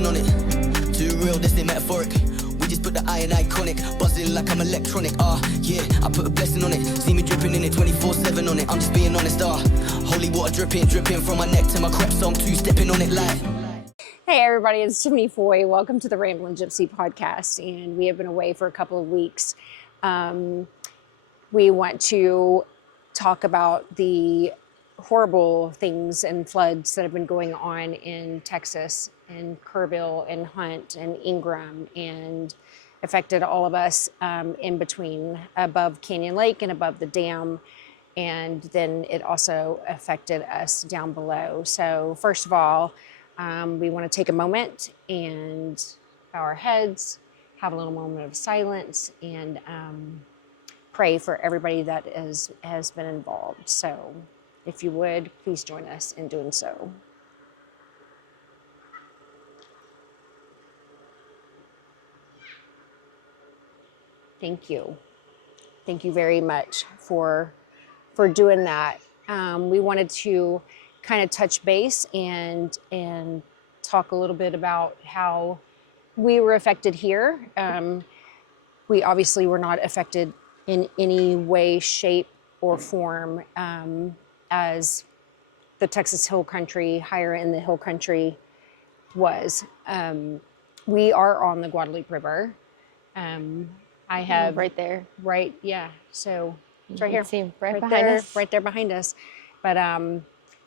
blessing on it. Too real, this ain't metaphoric. We just put the I in iconic, buzzing like I'm electronic. Yeah, I put a blessing on it. See me dripping in it 24/7 on it. I'm just being honest. Holy water dripping from my neck to my crep, so I'm two-stepping on it like. Hey everybody, it's Tiffany Foy. Welcome to the Ramblin' Gypsy podcast, and we have been away for a couple of weeks. We want to talk about the horrible things and floods that have been going on in Texas, in Kerrville, and Hunt, and Ingram, and affected all of us in between, above Canyon Lake and above the dam, and then it also affected us down below. So first of all, we want to take a moment and bow our heads, have a little moment of silence, and pray for everybody that has been involved. So if you would, please join us in doing so. Thank you. Thank you very much for doing that. We wanted to kind of touch base and talk a little bit about how we were affected here. We obviously were not affected in any way, shape, or form as the Texas Hill Country, higher in the Hill Country was. We are on the Guadalupe River. I have right there. Right, yeah. So it's right here. See, right behind there, us. right there behind us. But I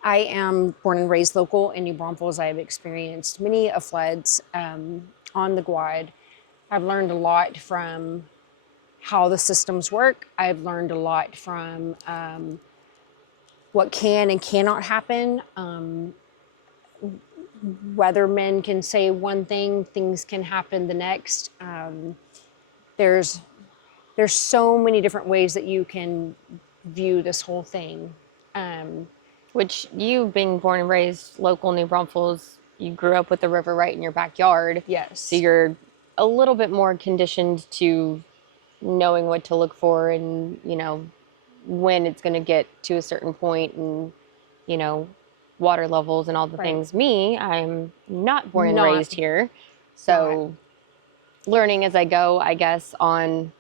am born and raised local in New Braunfels. I have experienced many floods on the Guad. I've learned a lot from how the systems work. I've learned a lot from what can and cannot happen. Weathermen can say one thing, things can happen the next. There's so many different ways that you can view this whole thing. Which you, being born and raised local New Braunfels, you grew up with the river right in your backyard. Yes. So you're a little bit more conditioned to knowing what to look for and, you know, when it's going to get to a certain point and, you know, water levels and all the things. Me, I'm not born and raised here. So learning as I go, I guess, on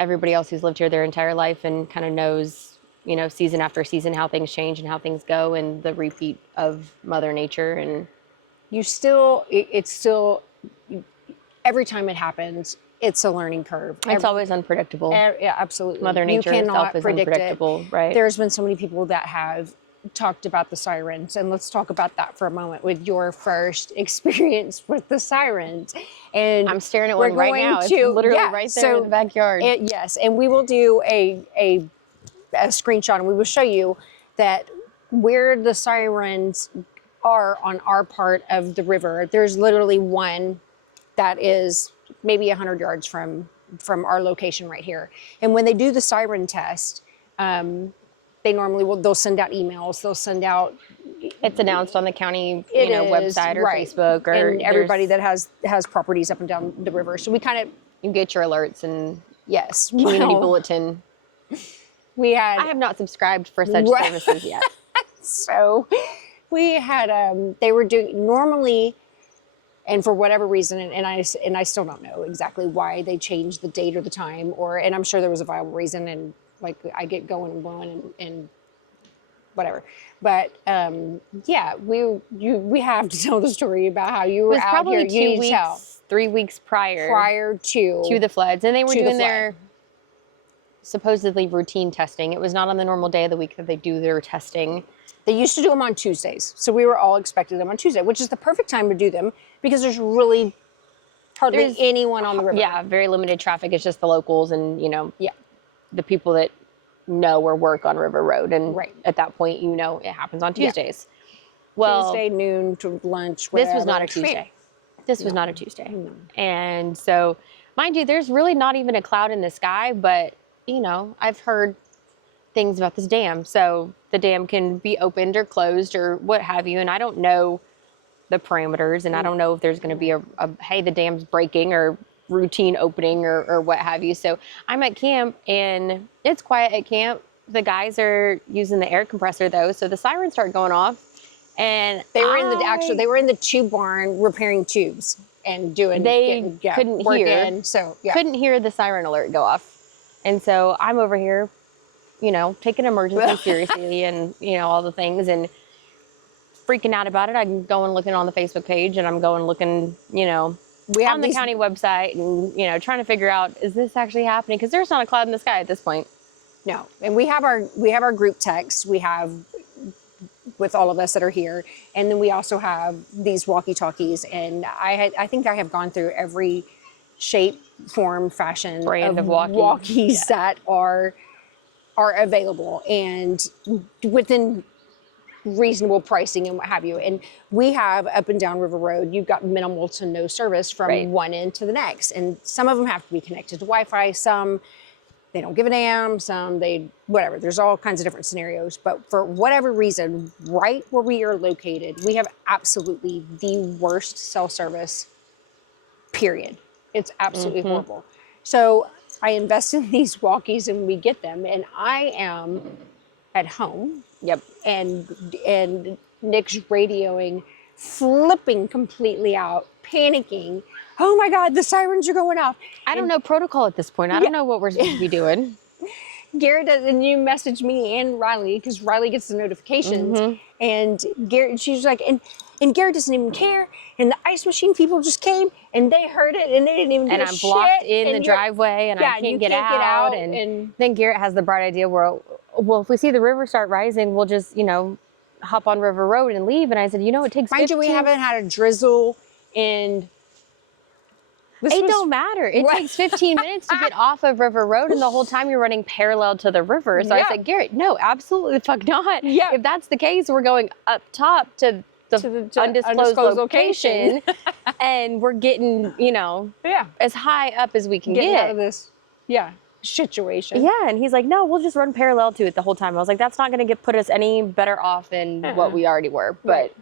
everybody else who's lived here their entire life and kind of knows, you know, season after season, how things change and how things go, and the repeat of Mother Nature. And it's still, every time it happens, it's a learning curve. It's always unpredictable. Yeah, absolutely. Mother Nature itself is unpredictable, right? There's been so many people that have talked about the sirens, and let's talk about that for a moment with your first experience with the sirens. And I'm staring at one right now. It's literally right there in the backyard. Yes, and we will do a screenshot, and we will show you that where the sirens are on our part of the river. There's literally one that is maybe 100 yards from our location right here. And when they do the siren test, they normally they'll send out emails. They'll send out. It's announced on the county, website or Facebook, or and everybody that has properties up and down the river. So we kind of you get your alerts and community bulletin. I have not subscribed for such services yet. So we had they were doing normally, and for whatever reason, and I still don't know exactly why they changed the date or the time, and I'm sure there was a viable reason, and like I get going and blowing and whatever. But we have to tell the story about how you were out here. It was probably 3 weeks prior to the floods, and they were doing their supposedly routine testing. It was not on the normal day of the week that they do their testing. They used to do them on Tuesdays. So we were all expecting them on Tuesday, which is the perfect time to do them because there's really hardly anyone on the river. Yeah, very limited traffic. It's just the locals and, the people that know or work on River Road. And at that point, it happens on Tuesdays. Yeah. Well, Tuesday, noon to lunch, whatever. This was not a Tuesday. This was not a Tuesday. No. And so, mind you, there's really not even a cloud in the sky, but I've heard things about this dam. So the dam can be opened or closed or what have you. And I don't know the parameters, and I don't know if there's going to be a hey, the dam's breaking or routine opening or what have you. So I'm at camp and it's quiet at camp. The guys are using the air compressor though. So the sirens start going off And They were in the tube barn repairing tubes and couldn't work hear. in, so yeah. Couldn't hear the siren alert go off. And so I'm over here, taking emergency seriously and, all the things and freaking out about it. I'm going looking on the Facebook page and I'm going looking, on the county website and, trying to figure out, is this actually happening? Because there's not a cloud in the sky at this point. No, and we have our group text. We have with all of us that are here, and then we also have these walkie-talkies. And I think I have gone through every shape, form, fashion Brand of walkies that are available and within reasonable pricing and what have you. And we have up and down River Road, you've got minimal to no service from one end to the next. And some of them have to be connected to Wi-Fi, some they don't give a damn, some whatever. There's all kinds of different scenarios. But for whatever reason, right where we are located, we have absolutely the worst cell service, period. It's absolutely horrible. So I invest in these walkies and we get them, and I am at home. Yep. And Nick's radioing, flipping completely out, panicking. Oh my God, the sirens are going off. I don't know protocol at this point. I don't know what we're supposed to be doing. Garrett does, and you message me and Riley, because Riley gets the notifications. And Garrett, she's like, and Garrett doesn't even care. And the ice machine people just came and they heard it and they didn't even do and I'm blocked in the driveway and I can't get out. And then Garrett has the bright idea where, well, if we see the river start rising, we'll just, hop on River Road and leave. And I said, it takes Mind you, we haven't had a drizzle in... It don't matter. It takes 15 minutes to get off of River Road, and the whole time you're running parallel to the river. So I said, Garrett, no, absolutely the fuck not. Yeah. If that's the case, we're going up top to the undisclosed location, and we're getting, as high up as we can get out of this, situation. Yeah, and he's like, no, we'll just run parallel to it the whole time. I was like, that's not going to put us any better off than what we already were. But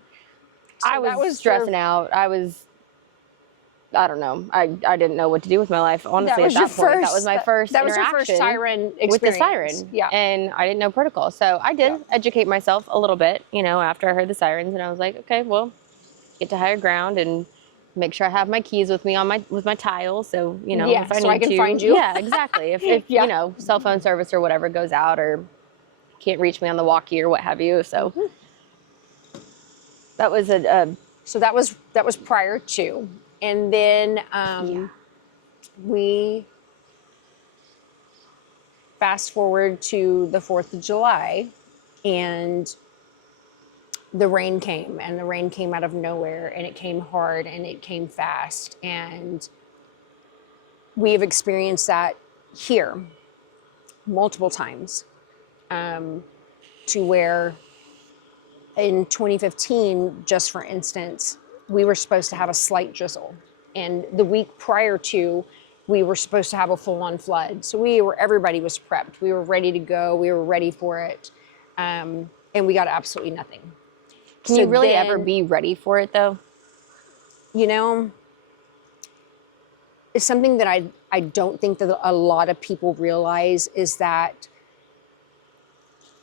so I was stressing out. I don't know. I didn't know what to do with my life. Honestly, at that point, that was my first That was your interaction first siren experience. with the siren. Yeah. And I didn't know protocol. So I did educate myself a little bit, after I heard the sirens. And I was like, okay, well, get to higher ground and make sure I have my keys with me with my tile. So, if I can find you. Yeah, exactly. If cell phone service or whatever goes out or can't reach me on the walkie or what have you. So that was so that was prior to. And then we fast forward to the 4th of July, and the rain came, and the rain came out of nowhere, and it came hard, and it came fast. And we have experienced that here multiple times, to where in 2015, just for instance, we were supposed to have a slight drizzle. And the week prior to, we were supposed to have a full-on flood. So everybody was prepped. We were ready to go. We were ready for it. And we got absolutely nothing. Can you really ever be ready for it though? It's something that I don't think that a lot of people realize is that,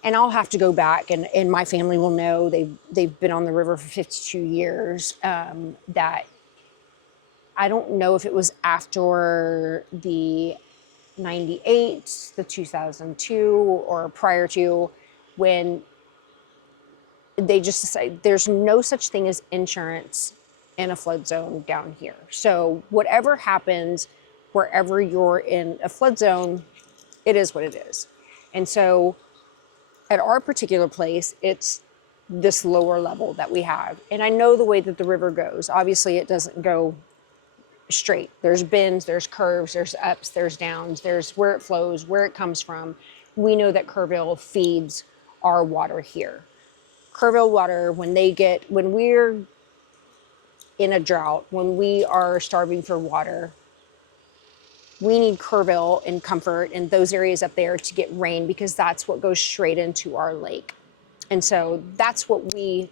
and I'll have to go back, and my family will know, they've been on the river for 52 years, that I don't know if it was after the 98, the 2002, or prior to, when they just decided there's no such thing as insurance in a flood zone down here. So whatever happens, wherever you're in a flood zone, it is what it is. And so at our particular place, it's this lower level that we have. And I know the way that the river goes. Obviously, it doesn't go straight. There's bends, there's curves, there's ups, there's downs, there's where it flows, where it comes from. We know that Kerrville feeds our water here. Kerrville water, when we're in a drought, when we are starving for water, we need Kerrville and Comfort and those areas up there to get rain, because that's what goes straight into our lake. And so that's what we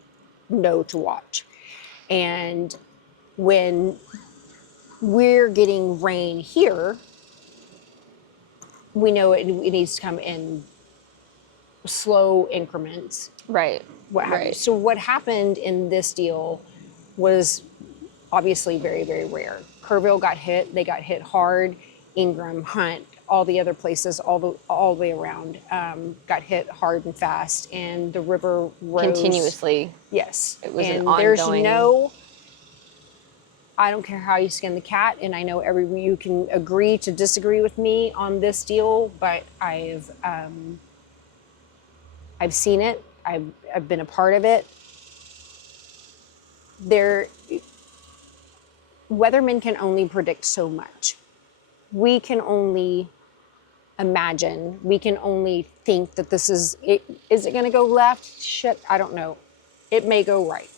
know to watch. And when we're getting rain here, we know it needs to come in slow increments. Right. What have you. Right. So what happened in this deal was obviously very, very rare. Kerrville got hit. They got hit hard. Ingram, Hunt, all the other places, all the way around, got hit hard and fast. And the river rose Continuously. Yes, It was and an ongoing. there's no. I don't care how you skin the cat, and I know you can agree to disagree with me on this deal, but I've seen it. I've been a part of it. Weathermen can only predict so much. We can only imagine. We can only think that this is it. Is it going to go left? Shit, I don't know. It may go right.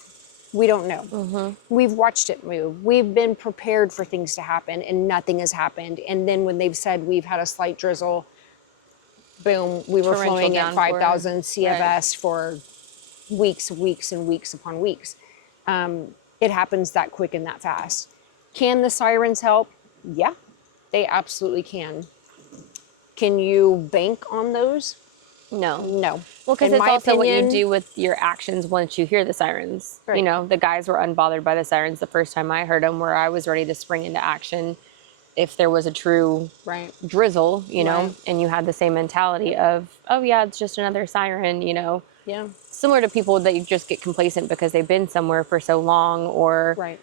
We don't know. Mm-hmm. We've watched it move. We've been prepared for things to happen, and nothing has happened. And then when they've said we've had a slight drizzle, boom, we were Torrential flowing at downpour. 5,000 CFS for weeks and weeks upon weeks. It happens that quick and that fast. Can the sirens help? Yeah, they absolutely can. Can you bank on those? No. No. Well, because In it's my also what opinion- you do with your actions once you hear the sirens. Right. You know, the guys were unbothered by the sirens the first time I heard them, where I was ready to spring into action if there was a true Right. drizzle, you know, Right. and you had the same mentality of, oh yeah, it's just another siren, you know. Yeah. Similar to people that you just get complacent because they've been somewhere for so long, or, Right.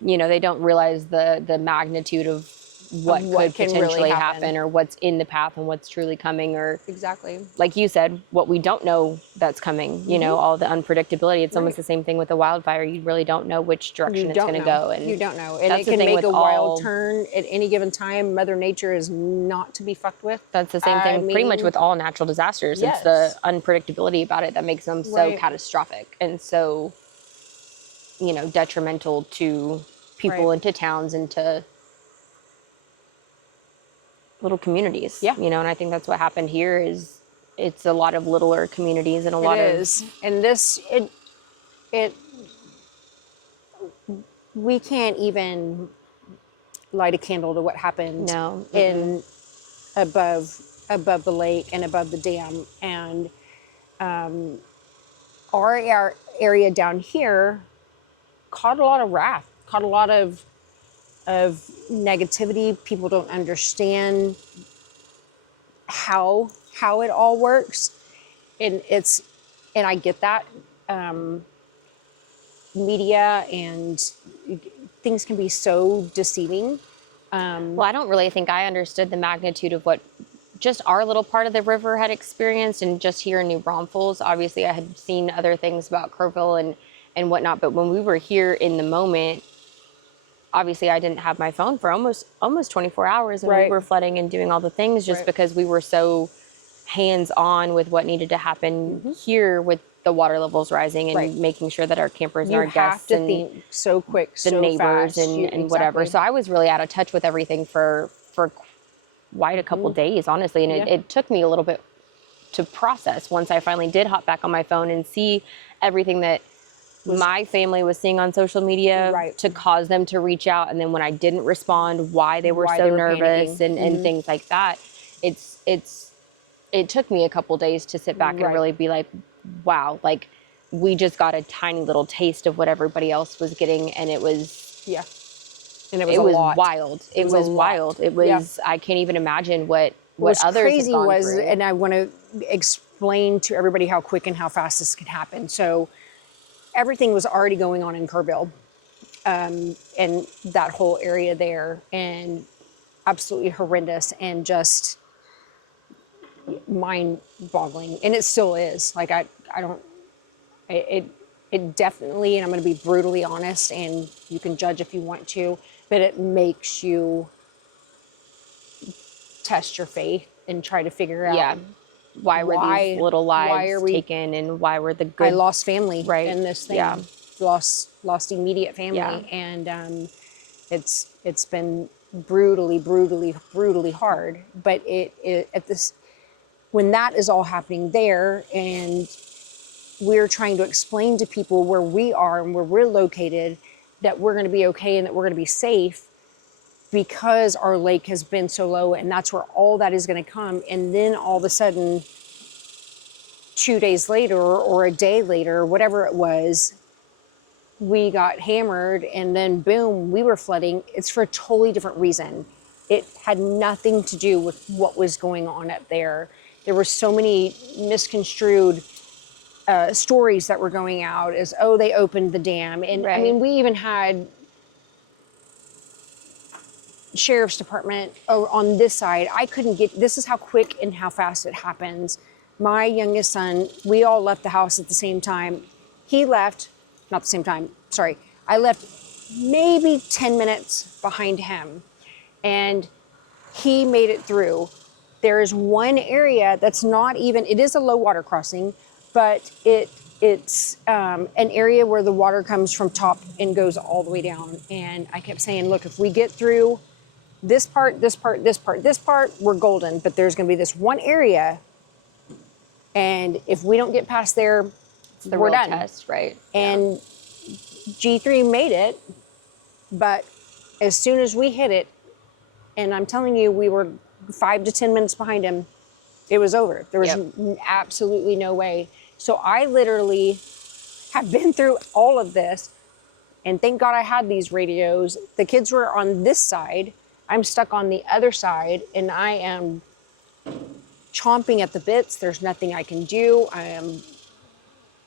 you know, they don't realize the magnitude of what could can really potentially happen. happen, or what's in the path and what's truly coming, or Exactly. like you said, what we don't know that's coming, you know, all the unpredictability. It's almost Right. the same thing with the wildfire. You really don't know which direction it's going to go. And you don't know. And that's it the can thing make with a all- wild turn at any given time. Mother Nature is not to be fucked with. That's the same thing pretty much with all natural disasters. Yes. It's the unpredictability about it that makes them so Right. catastrophic and so, you know, detrimental to people Right. and to towns and to little communities. Yeah. You know, and I think that's what happened here is it's a lot of littler communities and a It lot is. And this, we can't even light a candle to what happened No. in above the lake and above the dam. And our area down here caught a lot of wrath, caught a lot of negativity. People don't understand how it all works, and I get that. Media and things can be so deceiving. Well, I don't really think I understood the magnitude of what just our little part of the river had experienced, and just here in New Braunfels. Obviously, I had seen other things about Kerrville and whatnot, but when we were here in the moment, obviously I didn't have my phone for almost 24 hours, and Right. we were flooding and doing all the things just Right. because we were so hands-on with what needed to happen here with the water levels rising and Right. making sure that our campers and You our have guests to and think so quick, the so neighbors fast. and whatever. So I was really out of touch with everything for quite a couple days, honestly. And Yeah. it took me a little bit to process once I finally did hop back on my phone and see everything that my family was seeing on social media Right. to cause them to reach out. And then when I didn't respond, why they were Why so they were nervous panicking. and things like that. It took me a couple days to sit back and Right. really be like, wow, like we just got a tiny little taste of what everybody else was getting. And it was, Yeah. And it was it a was lot. wild. It was a was lot. wild. It was, Yeah. I can't even imagine what What's others crazy have gone was, through. and I want to explain to everybody how quick and how fast this can happen. So everything was already going on in Kerrville, and that whole area there, and absolutely horrendous and just mind-boggling. And it still is. Like it definitely, and I'm going to be brutally honest, and you can judge if you want to, but it makes you test your faith and try to figure out. Yeah. Why were these little why lives are we- taken, and why were the good? I lost family Right. in this thing. Yeah. Lost immediate family, Yeah. and it's been brutally hard. But when that is all happening there, and we're trying to explain to people where we are and where we're located, that we're going to be okay and that we're going to be safe because our lake has been so low, and that's where all that is going to come. And then all of a sudden, 2 days later or a day later, whatever it was, we got hammered and then boom, we were flooding. It's for a totally different reason. It had nothing to do with what was going on up there. There were so many misconstrued stories that were going out as, oh, they opened the dam. And I mean, we even had sheriff's department on this side. I couldn't get, this is how quick and how fast it happens. My youngest son, we all left the house at the same time. He left, not the same time, sorry. I left maybe 10 minutes behind him and he made it through. There is one area that's not even, it is a low water crossing, but it's an area where the water comes from top and goes all the way down. And I kept saying, look, if we get through this part, this part, this part, this part, we're golden. But there's going to be this one area, and if we don't get past there, we're done. Test, right? And G3 made it, but as soon as we hit it, and I'm telling you, we were 5 to 10 minutes behind him, it was over. There was absolutely no way. So I literally have been through all of this, and thank God I had these radios. The kids were on this side. I'm stuck on the other side, and I am chomping at the bits. There's nothing I can do. I am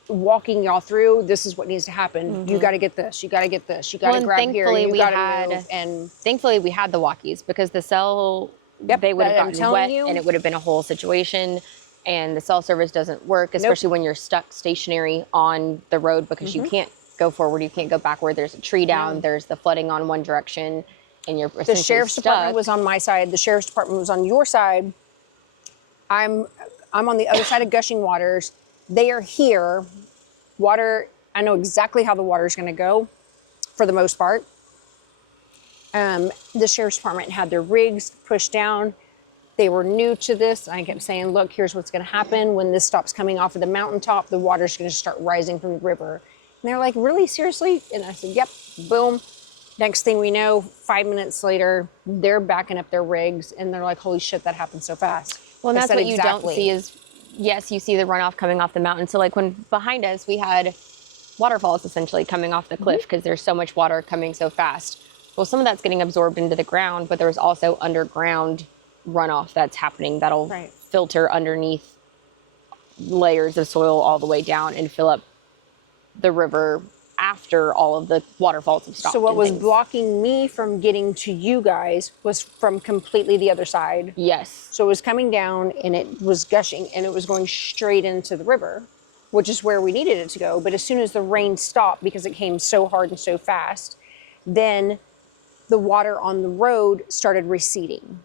walking y'all through. This is what needs to happen. You got to get this. You got to get this. You got to grab here. You got to move. And thankfully, we had the walkies because the cell, they would have gotten wet, and it would have been a whole situation. And the cell service doesn't work, especially when you're stuck stationary on the road because you can't go forward, you can't go backward. There's a tree down, there's the flooding on one direction, and you're essentially the sheriff's department was on my side. The sheriff's department was on your side. I'm on the other side of Gushing Waters. They are here. Water, I know exactly how the water is going to go for the most part. The sheriff's department had their rigs pushed down. They were new to this. I kept saying, look, here's what's going to happen. When this stops coming off of the mountaintop, the water's going to start rising from the river. And they're like, really? Seriously? And I said, yep, boom. Next thing we know, 5 minutes later, they're backing up their rigs. And they're like, holy shit, that happened so fast. Well, and that's what you don't see is, yes, you see the runoff coming off the mountain. So like when behind us, we had waterfalls essentially coming off the cliff because there's so much water coming so fast. Well, some of that's getting absorbed into the ground, but there's also underground runoff that's happening that'll filter underneath layers of soil all the way down and fill up the river after all of the waterfalls have stopped. So what was blocking me from getting to you guys was from completely the other side. Yes. So it was coming down and it was gushing and it was going straight into the river, which is where we needed it to go. But as soon as the rain stopped, because it came so hard and so fast, then the water on the road started receding.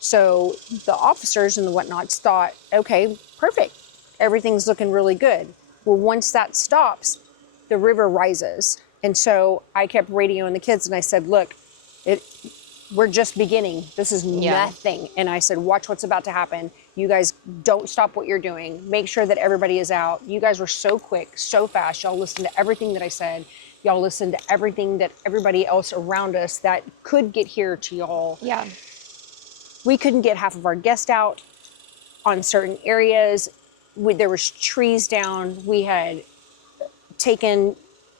So the officers and the whatnots thought, okay, perfect. Everything's looking really good. Well, once that stops, the river rises. And so I kept radioing the kids and I said, look, we're just beginning. This is nothing. And I said, watch what's about to happen. You guys don't stop what you're doing. Make sure that everybody is out. You guys were so quick, so fast. Y'all listened to everything that I said. Y'all listened to everything that everybody else around us that could get here to y'all. Yeah. We couldn't get half of our guests out on certain areas. There was trees down. We had taken,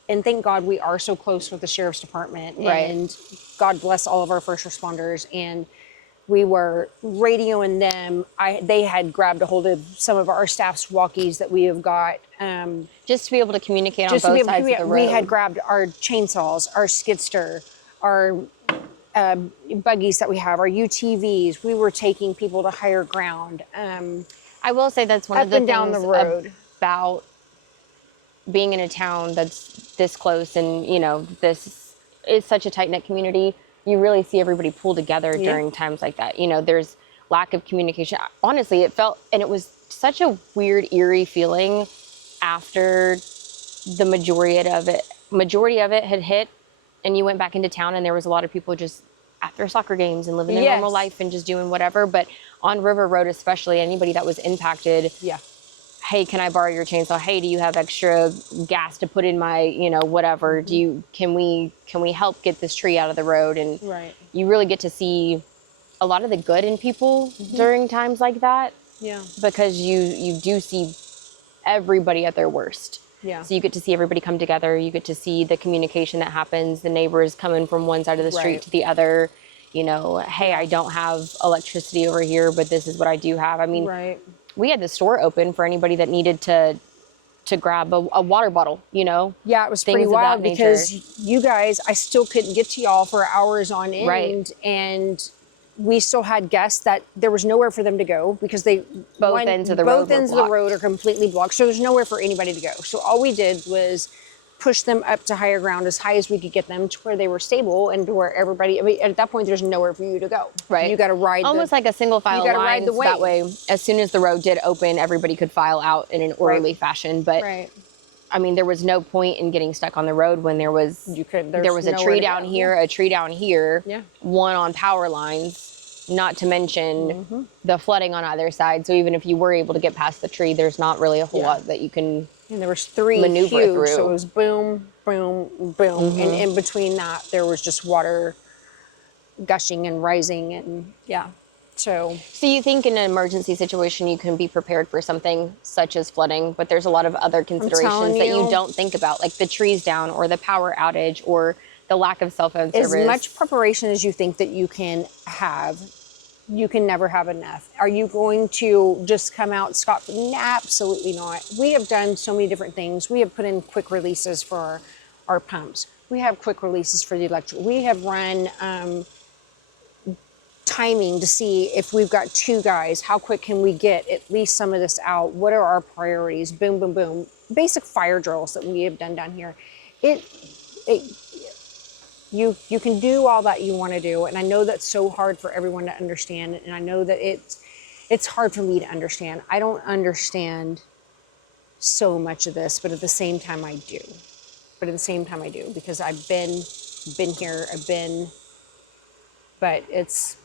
and thank God we are so close with the sheriff's department. Right. And God bless all of our first responders. And we were radioing them. They had grabbed a hold of some of our staff's walkies that we have got. Just to be able to communicate on both sides of the road. We had grabbed our chainsaws, our skid steer, our buggies that we have, our UTVs. We were taking people to higher ground. I will say that's one of the things down the road about being in a town that's this close and, you know, this is such a tight-knit community. You really see everybody pull together during times like that. You know, there's lack of communication. Honestly, it felt, and it was such a weird, eerie feeling after the majority of it had hit and you went back into town and there was a lot of people just at their soccer games and living their normal life and just doing whatever. But on River Road, especially, anybody that was impacted, hey, can I borrow your chainsaw? Hey, do you have extra gas to put in my, you know, whatever? Can we help get this tree out of the road? And you really get to see a lot of the good in people during times like that. Yeah. Because you do see everybody at their worst. Yeah. So you get to see everybody come together. You get to see the communication that happens, the neighbors coming from one side of the street Right. to the other. You know, hey, I don't have electricity over here, but this is what I do have. I mean, Right. we had the store open for anybody that needed to grab a water bottle, you know? Yeah, it was Things pretty of that wild nature. because you guys, I still couldn't get to y'all for hours on end. Right. And we still had guests that there was nowhere for them to go because Both ends of the road both were ends of the blocked. road are completely blocked. So there's nowhere for anybody to go. So all we did was push them up to higher ground as high as we could get them to where they were stable and to where everybody, I mean, at that point, there's nowhere for you to go. Right. You got to ride almost like a single file gotta line. ride the So that wave. way, as soon as the road did open, everybody could file out in an orderly fashion. But Right. I mean, there was no point in getting stuck on the road when there was there was a nowhere tree to down go. here, a tree down here, Yeah. one on power lines, not to mention the flooding on either side. So even if you were able to get past the tree, there's not really a whole lot that you can And there was three maneuver huge, through. so it was boom, boom, boom, and in between that there was just water gushing and rising, and so So you think in an emergency situation you can be prepared for something such as flooding, but there's a lot of other considerations that you you. don't think about, like the trees down or the power outage or the lack of cell phone service. as much preparation as you think that you can have, you can never have enough. Are you going to just come out scot-free? Absolutely not. We have done so many different things. We have put in quick releases for our pumps. We have quick releases for the electric. We have run timing to see if we've got two guys, how quick can we get at least some of this out? What are our priorities? Boom, boom, boom. Basic fire drills that we have done down here. You can do all that you want to do, and I know that's so hard for everyone to understand, and I know that it's hard for me to understand. I don't understand so much of this, but at the same time I do. Because I've been here, but it's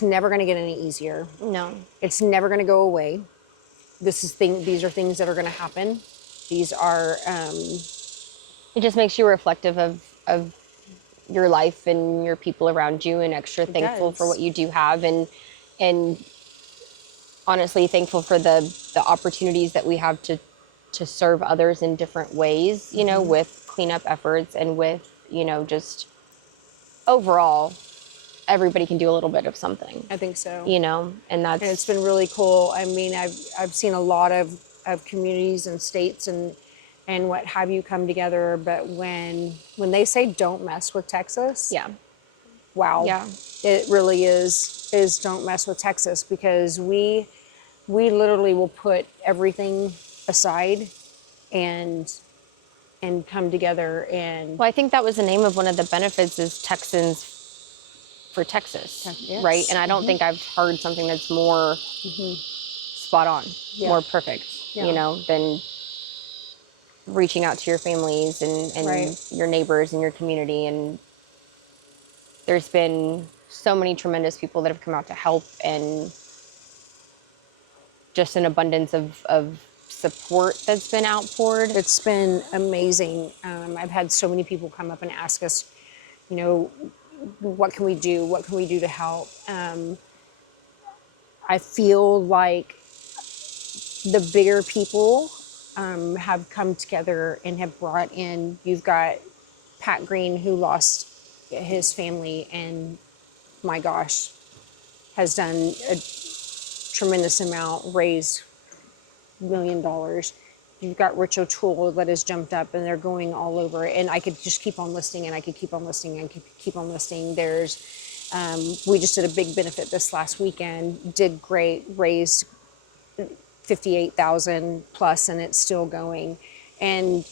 never going to get any easier. No. It's never going to go away. These are things that are going to happen. These are It just makes you reflective of your life and your people around you, and extra thankful for does. what you do have, and honestly thankful for the opportunities that we have to serve others in different ways, you know, with cleanup efforts and with, you know, just overall everybody can do a little bit of something. I think so. You know, and that's And it's been really cool. I mean, I've seen a lot of communities and states and what have you come together, but when they say don't mess with Texas, wow. Yeah. It really is don't mess with Texas, because we literally will put everything aside and come together. And Well, I think that was the name of one of the benefits, is Texans for Texas, Yes. right? And I don't think I've heard something that's more spot on, more perfect, you know, than reaching out to your families and Right. your neighbors and your community. And there's been so many tremendous people that have come out to help, and just an abundance of support that's been outpoured. it's been amazing. I've had so many people come up and ask us, you know, what can we do? What can we do to help? I feel like the bigger people have come together and have brought in. You've got Pat Green, who lost his family, and my gosh, has done a tremendous amount, raised $1 million. You've got Rich O'Toole that has jumped up, and they're going all over. And I could just keep on listing, and I could keep on listing, and keep on listing. There's, we just did a big benefit this last weekend, did great, raised 58,000 plus, and it's still going. And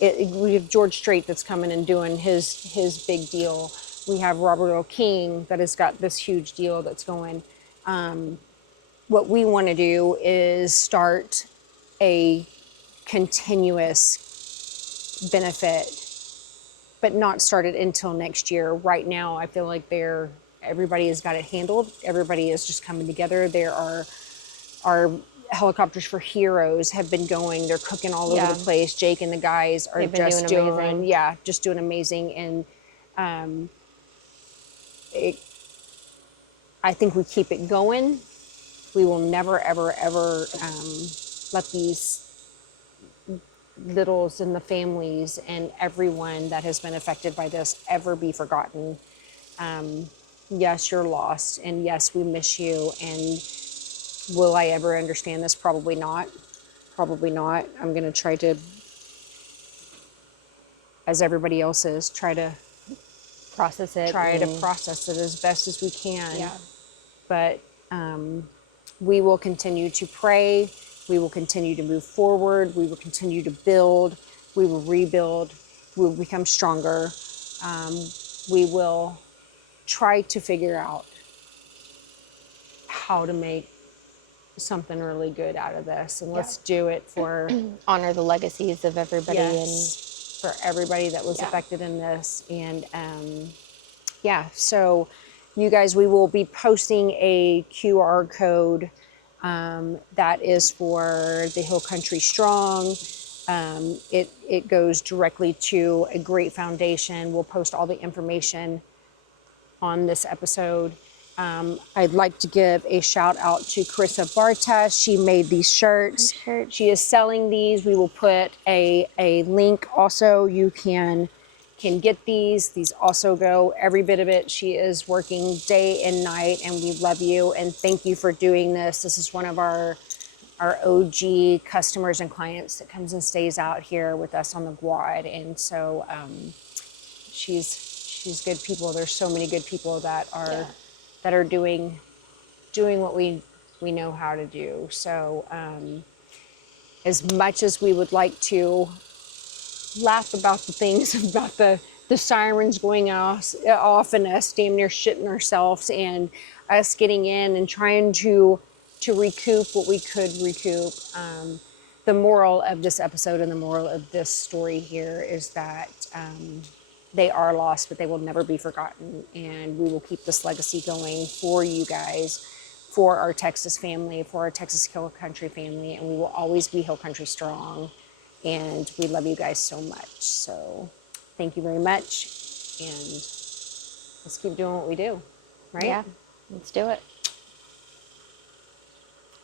we have George Strait that's coming and doing his big deal. We have Robert O. King that has got this huge deal that's going. What we want to do is start a continuous benefit, but not start it until next year. Right now, I feel like everybody has got it handled. Everybody is just coming together. There are our Helicopters for Heroes have been going. They're cooking all over the place. Jake and the guys are just doing amazing. And I think we keep it going. We will never, ever, ever let these littles and the families and everyone that has been affected by this ever be forgotten. Yes, you're lost, and yes, we miss you, and will I ever understand this? Probably not. Probably not. I'm going to try to, as everybody else is, try to process it as best as we can. Yeah. But we will continue to pray. We will continue to move forward. We will continue to build. We will rebuild. We will become stronger. We will try to figure out how to make something really good out of this. And let's do it for honor the legacies of everybody. Yes, for everybody that was affected in this. And so you guys, we will be posting a QR code that is for the Hill Country Strong. It goes directly to a great foundation. We'll post all the information on this episode. I'd like to give a shout out to Carissa Bartas. She made these shirts. She is selling these. We will put a link also. You can get these. These also go, every bit of it. She is working day and night, and we love you and thank you for doing this. This is one of our OG customers and clients that comes and stays out here with us on the Guad. And so she's good people. There's so many good people that are doing what we know how to do. So as much as we would like to laugh about the things, about the sirens going off and us damn near shitting ourselves, and us getting in and trying to recoup what we could recoup, the moral of this episode and the moral of this story here is that they are lost, but they will never be forgotten. And we will keep this legacy going for you guys, for our Texas family, for our Texas Hill Country family. And we will always be Hill Country strong. And we love you guys so much. So thank you very much. And let's keep doing what we do, right? Yeah, let's do it.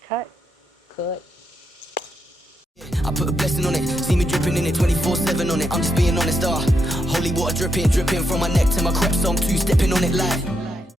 Cut. I put a blessing on it, see me dripping in it 24/7 on it. I'm just being honest, holy water dripping from my neck to my crepe, so I'm two-stepping on it like